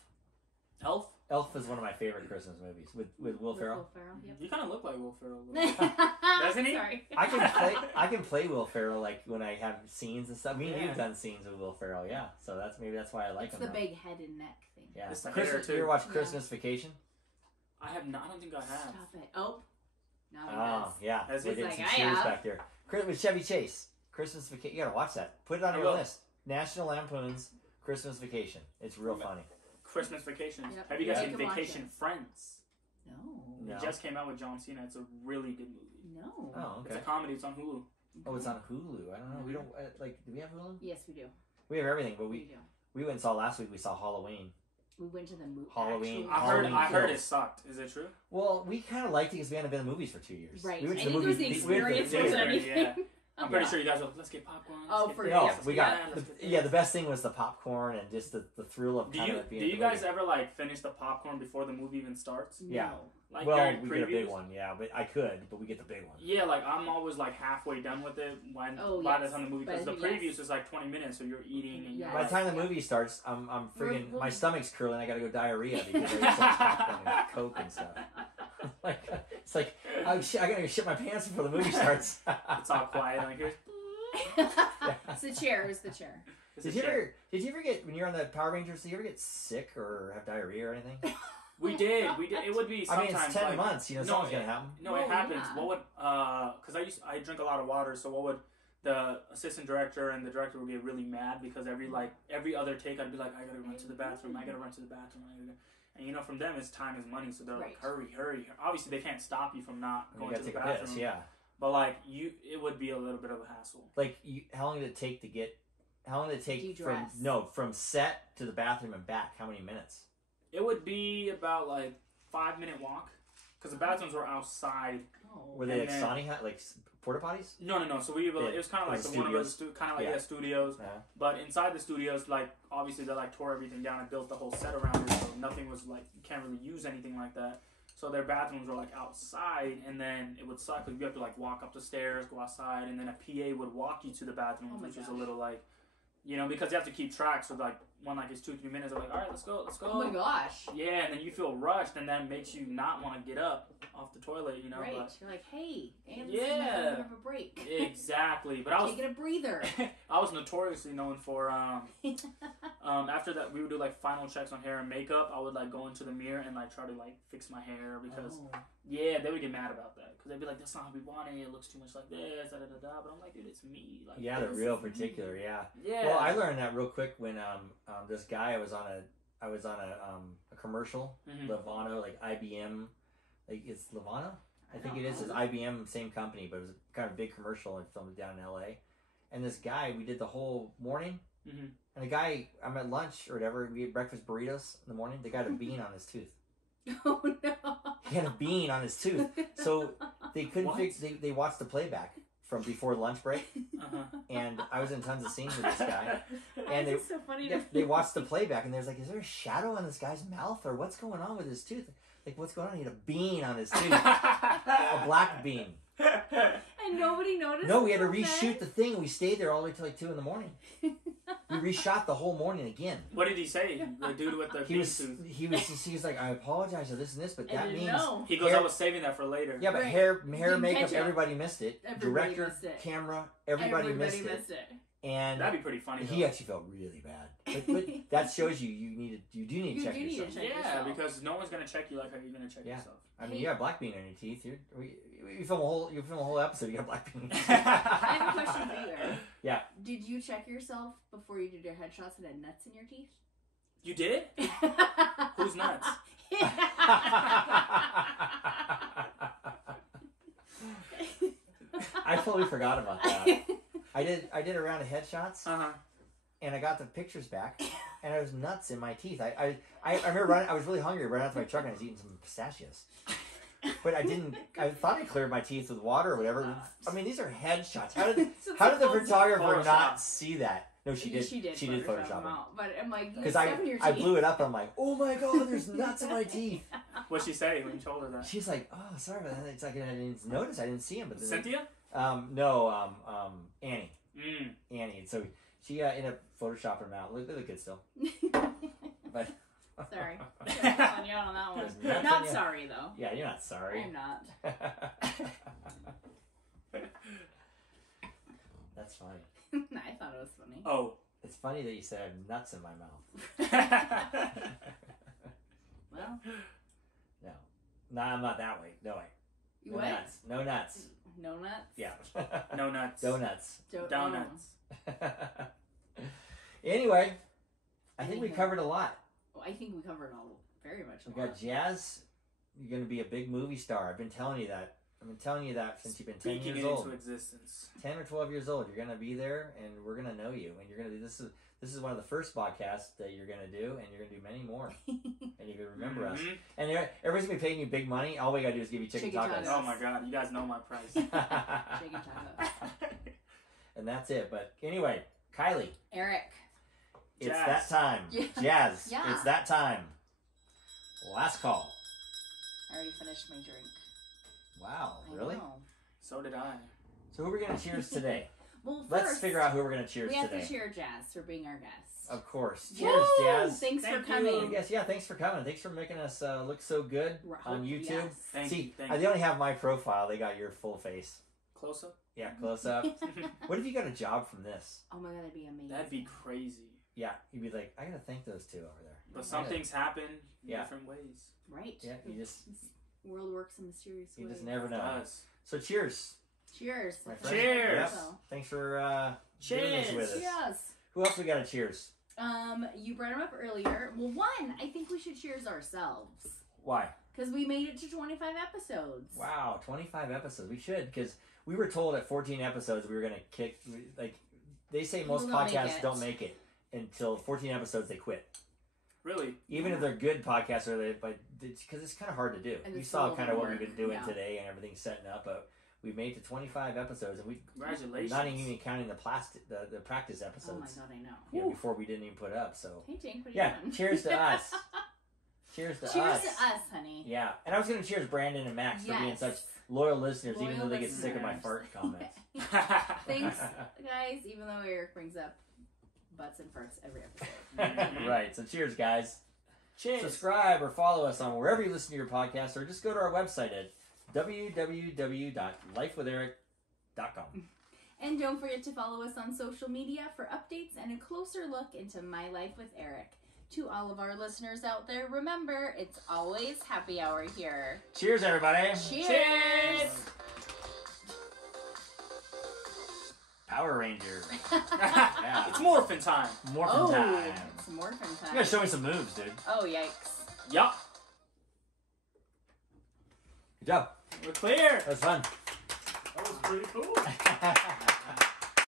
Elf. Elf is one of my favorite Christmas movies with Will Ferrell. Will Ferrell. Yep. You kind of look like Will Ferrell. a little bit. Doesn't he? Sorry. I can play Will Ferrell like when I have scenes and stuff. Me and Yeah. you've done scenes with Will Ferrell, yeah. So that's why I like It's him. the though. big head and neck thing. Yeah. It's the Christmas, hair, you ever too. watch Yeah. Christmas Vacation? I have not. I don't think I have. Stop it. Oh. Now he Oh, does. yeah. Has We're he? getting He's some like, I cheers have. back there. With Chevy Chase. Christmas Vacation. You gotta watch that. Put it on I your will. list. National Lampoon's Christmas Vacation. It's real funny. Christmas Vacations. Yep. Have you guys Yeah. seen You can watch Vacation it. Friends? No. No. It just came out with John Cena. It's a really good movie. No. Oh, It's okay. a comedy. It's on Hulu. Oh, it's on Hulu. I don't know. We don't do we have Hulu? Yes, we do. We have everything, but We we do. went and saw last week. We saw Halloween. We went to the movie. Halloween. I Halloween heard it Kills. sucked. Is it true? Well, we kind of liked it because we hadn't been to the movies for 2 years. Right. We went I to the think it was movies. the we went to experience the more than theater. anything. Yeah. I'm pretty Yeah. sure you guys will. Let's get popcorn. Oh, let's for get sure. No, this, we yeah, got let's get the this. best thing was the popcorn and just the thrill of Do kind you of being. do at you the guys movie. ever like finish the popcorn before the movie even starts? Yeah. No. Like Well, during we get a big previews? one, yeah, but I could, but we get the big one. Yeah, like I'm always like halfway done with it when Oh, by yes. the time the movie By because the- the previews yes. is like 20 minutes, so you're eating and you're Yes. By the time the Yeah. movie starts, I'm friggin' We're- my stomach's curling. I gotta go diarrhea because I ate such popcorn and Coke and stuff. Like it's like I gotta go shit my pants before the movie starts. it's all quiet like here's It's the chair. It's the chair. it's Did a you shit. ever get when you're on the Power Rangers? Did you ever get sick or have diarrhea or anything? We did. It would be I sometimes. mean, it's 10 like, months. You know, no, something's it- gonna happen. No, it Oh, happens. yeah. What would because I drink a lot of water, so what would the assistant director and the director would get really mad because every other take I'd be like, I gotta run to the bathroom, I gotta run to the bathroom, and from them it's time is money, so they're like, Right. hurry. Obviously they can't stop you from not You going gotta to the take a bathroom. piss, yeah. But like it would be a little bit of a hassle. Like, how long did it take to get? How long did it take De-dress. from set to the bathroom and back? How many minutes? It would be about like 5-minute walk because the bathrooms were outside. Oh. Were they And like then- sauni hut, like porta potties? No. So we were, Yeah, it was kind of like like the one of those studios. kind of like Yeah. studios. Yeah. But inside the studios, like obviously they like tore everything down and built the whole set around it, so nothing was like you can't really use anything like that. So their bathrooms were like outside, and then it would suck because you have to like walk up the stairs, go outside, and then a PA would walk you to the bathroom, Oh my which is a gosh. little like, because you have to keep track. So like one like it's 2-3 minutes, they're like, all right, let's go. Oh my gosh. Yeah, and then you feel rushed, and that makes you not want to get up off the toilet, Right. But You're like, hey, and Yeah. this is my moment of a break. exactly. But I was Taking a breather. I was notoriously known for after that we would do like final checks on hair and makeup. I would like go into the mirror and like try to like fix my hair because Oh. yeah, they would get mad about that because they'd be like, that's not how we want it. It looks too much like this, da da da da. But I'm like, dude, it's me. Like, Yeah, they're this real is me. particular. Yeah. Yeah. Well, I learned that real quick when this guy I was on a commercial, Mhm. Levano, like IBM, like it's Levano. I think it is. It's IBM, same company, but it was kind of a big commercial and filmed down in LA. and this guy, we did the whole morning, Mm-hmm. and the guy, I'm at lunch or whatever, we ate breakfast burritos in the morning, the guy had a bean on his tooth. Oh no. He had a bean on his tooth. So they couldn't What? fix, they watched the playback from before lunch break, and I was in tons of scenes with this guy. And This is so funny to me. they watched the playback, and there's like, is there a shadow on this guy's mouth, or what's going on with his tooth? Like, what's going on? He had a bean on his tooth, a black bean. And nobody noticed. No, we had to until reshoot the thing. We stayed there all the way till like 2 a.m. We reshot the whole morning again. What did he say? The dude with the He bean was tooth. like, I apologize for this and this, but I that didn't means know. He goes, hair- I was saving that for later. yeah, but Right. hair, Didn't makeup, catch it. everybody missed it. Everybody Director, missed it. camera, everybody missed it. And That'd be pretty funny. he though. actually felt really bad. But that shows you do need to You check do need to yourself. check Yeah, yourself. because no one's gonna check you like how you're gonna check Yeah. yourself. I mean, you got black bean on your teeth. You film a whole episode. You got black bean. I have a question for you, Eric. Yeah. Did you check yourself before you did your headshots and had nuts in your teeth? You did? Who's nuts? I totally forgot about that. I did a round of headshots, and I got the pictures back, and there was nuts in my teeth. I remember running. I was really hungry. Running out to my truck, and I was eating some pistachios. But I didn't. I thought I cleared my teeth with water or whatever. I mean, these are headshots. How did the photographer Photoshop. not see that? No, she did. She did Photoshop them them. out. But I'm like, Because stuff in your I teeth. blew it up. And I'm like, oh my god, there's nuts in my teeth. What'd she say when you told her that? She's like, oh, sorry, but it's like I didn't notice. I didn't see him. But then, Cynthia? no, Annie. Mm. And so she ended up photoshopping them out. They look good still. But Sorry. Sorry for calling you out on that one. There's nothing Not yet. sorry, though. yeah, you're not sorry. I'm not. That's funny. I thought it was funny. Oh. It's funny that you said I have nuts in my mouth. Well, No, I'm not that way. No way. you No what? nuts. No nuts. No nuts? Yeah. No nuts. Donuts. Donuts. Anyway, I think we covered a lot. Well, I think we covered all very much. We got Jazz. You're going to be a big movie star. I've been telling you that. I've been telling you that since you've been 10 Speaking years it old. into existence. 10 or 12 years old. You're going to be there, and we're going to know you. And you're going to be, this is one of the first podcasts that you're going to do, and you're going to do many more. And you can remember us. Mhm. And everybody's going to be paying you big money. All we got to do is give you chicken tacos. Oh my god, you guys know my price. Chicken tacos. And that's it. But anyway, Kylie, Eric. it's Jazz. that time. Yeah. Jazz, Yeah. it's that time. Last call. I already finished my drink. Wow, I really? know. So did I. So who are we going to cheers today? Well, Let's first, figure out who we're going to cheers we have today. to cheer Jazz for being our guest. Of course. Woo! Cheers, Jazz. Thanks Thank for you. coming. Yes, yeah, thanks for coming. Thanks for making us look so good on YouTube. Yes. Thank See, you. Thank they you. only have my profile. They got your full face. Close up? Yeah, close up. What if you got a job from this? Oh my god, that'd be amazing. That'd be crazy. Yeah, you'd be like, I got to thank those two over there. But some things happen in Yeah. different ways. Right? Yeah, you just This world works in mysterious you ways. just never It know. does. So cheers. Cheers. My friend. Cheers. Yep. Thanks for doing this Cheers. with us. Cheers. Who else we got to cheers? You brought him up earlier. Well, one, I think we should cheers ourselves. Why? Because we made it to 25 episodes. Wow, 25 episodes. We should, because we were told at 14 episodes we were going to kick, like, they say most People don't make podcasts it. don't make it until 14 episodes they quit. Really? Even if they're good podcasts, but because it's kind of hard to do. And You it's saw full of kind of what work. we've been doing Yeah. today and everything setting up, but we made it to 25 episodes, and we Congratulations. not even counting the practice Oh my episodes. god, I know. You know, before we didn't even put up. So Hey, Jane, what are yeah, you doing? cheers to us. Cheers to Cheers us. to us, honey. Yeah, and I was going to cheers Brandon and Max for being Yes. such loyal listeners, even Loyal though they get sick of my listeners. fart comments. Thanks, guys, even though Eric brings up butts and farts every episode. Right. So cheers, guys. Cheers. Subscribe or follow us on wherever you listen to your podcast, or just go to our website at www.lifewitheric.com. And don't forget to follow us on social media for updates and a closer look into my life with Eric. To all of our listeners out there, remember, it's always happy hour here. Cheers, everybody. Cheers! Power Ranger. It's morphin' time. Morphin' Oh, time. it's morphin' You time. gotta show me some moves, dude. Oh, yikes. Yup. Good job. We're clear. That was fun. That was pretty cool.